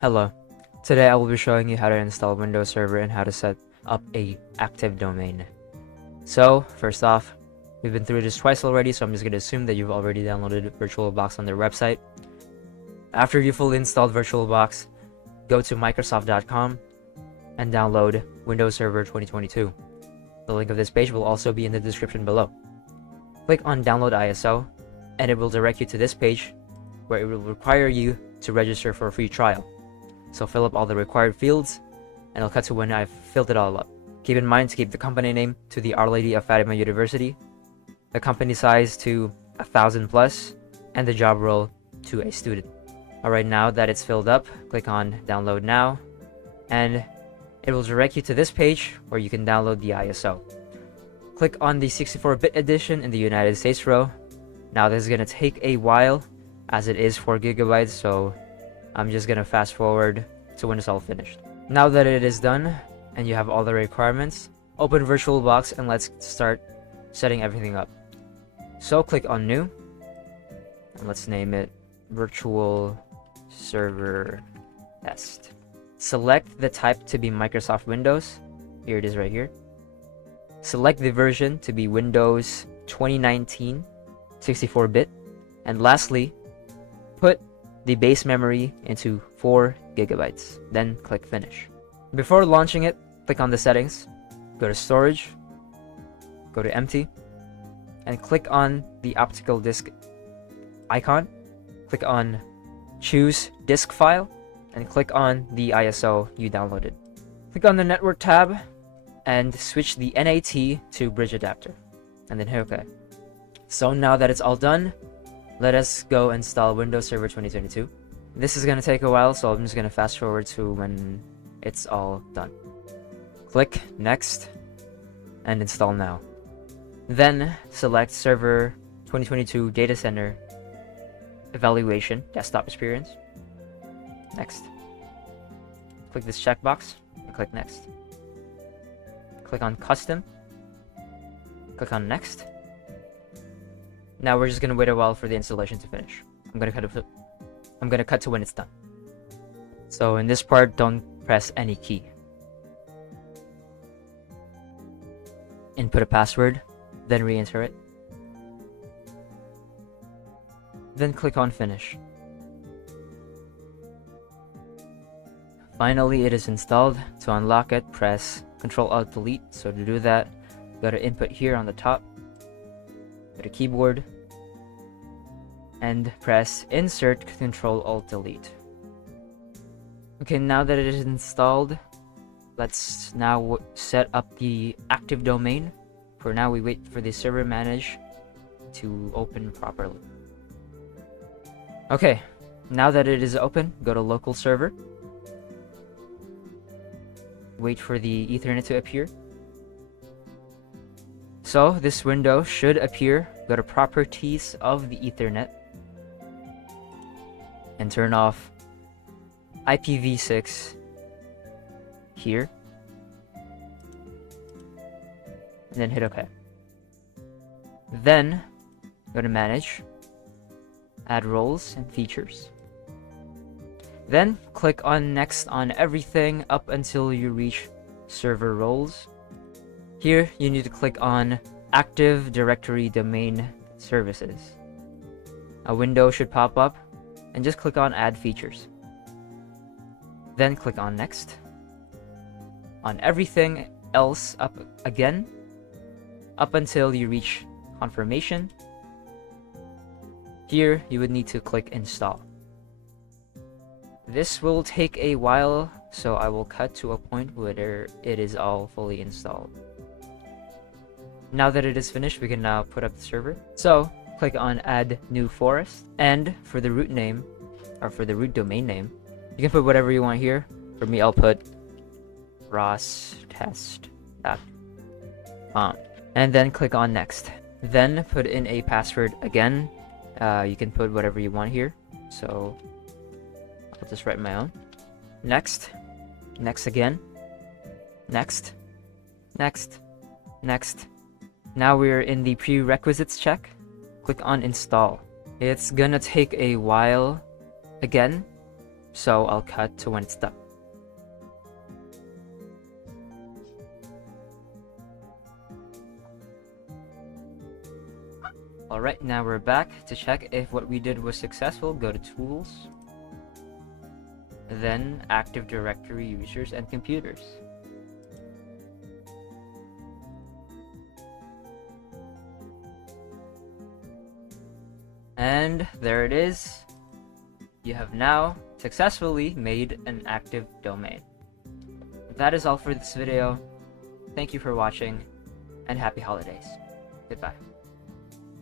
Hello. Today I will be showing you how to install Windows Server and how to set up a active domain. So, first off, we've been through this twice already, so I'm just going to assume that you've already downloaded VirtualBox on their website. After you fully installed VirtualBox, go to Microsoft.com and download Windows Server 2022. The link of this page will also be in the description below. Click on Download ISO, and it will direct you to this page where it will require you to register for a free trial. So fill up all the required fields, and I'll cut to when I've filled it all up. Keep in mind to keep the company name to the Our Lady of Fatima University, the company size to 1,000 plus, and the job role to a student. Alright, now that it's filled up, click on Download Now, and it will direct you to this page where you can download the ISO. Click on the 64-bit edition in the United States row. Now this is going to take a while, as it is 4 gigabytes, so I'm just gonna fast forward to when it's all finished. Now that it is done and you have all the requirements, open VirtualBox and let's start setting everything up. So click on New, and let's name it Virtual Server Test. Select the type to be Microsoft Windows. Here it is right here. Select the version to be Windows 2019 64-bit, and lastly, put the base memory into 4 gigabytes, then click Finish. Before launching it, click on the settings, go to Storage, go to Empty, and click on the optical disk icon. Click on Choose Disk File, and click on the ISO you downloaded. Click on the Network tab, and switch the NAT to Bridge Adapter, and then hit OK. So now that it's all done, let us go install Windows Server 2022. This is going to take a while, so I'm just going to fast forward to when it's all done. Click Next and install now. Then select Server 2022 Data Center Evaluation Desktop Experience. Next. Click this checkbox and click Next. Click on Custom. Click on Next. Now we're just gonna wait a while for the installation to finish. I'm gonna cut to when it's done. So in this part, don't press any key. Input a password, then re-enter it. Then click on Finish. Finally, it is installed. To unlock it, press Ctrl-Alt-Delete. So to do that, go to Input here on the top. Go to Keyboard and press Insert Ctrl-Alt-Delete. Okay, now that it is installed, let's now set up the active domain. For now, we wait for the server manage to open properly. Okay, now that it is open, go to local server. Wait for the Ethernet to appear. So this window should appear. Go to Properties of the Ethernet and turn off IPv6 here, and then hit OK. Then go to Manage, add roles and features. Then click on Next on everything up until you reach Server Roles. Here, you need to click on Active Directory Domain Services. A window should pop up, and just click on Add Features. Then click on Next. On everything else up again, up until you reach Confirmation. Here, you would need to click Install. This will take a while, so I will cut to a point where it is all fully installed. Now that it is finished, we can now put up the server. So click on Add New Forest, and for the root name, or for the root domain name, you can put whatever you want here. For me, I'll put rostest.com, and then click on Next. Then put in a password again. You can put whatever you want here, so I'll just write my own. Next. Next again. Next. Next. Next. Now we're in the prerequisites check. Click on Install. It's gonna take a while again, So I'll cut to when it's done. Alright, now we're back. To check if what we did was successful, go to Tools, then Active Directory Users and Computers. And there it is. You have now successfully made an active domain. That is all for this video. Thank you for watching, and happy holidays. Goodbye.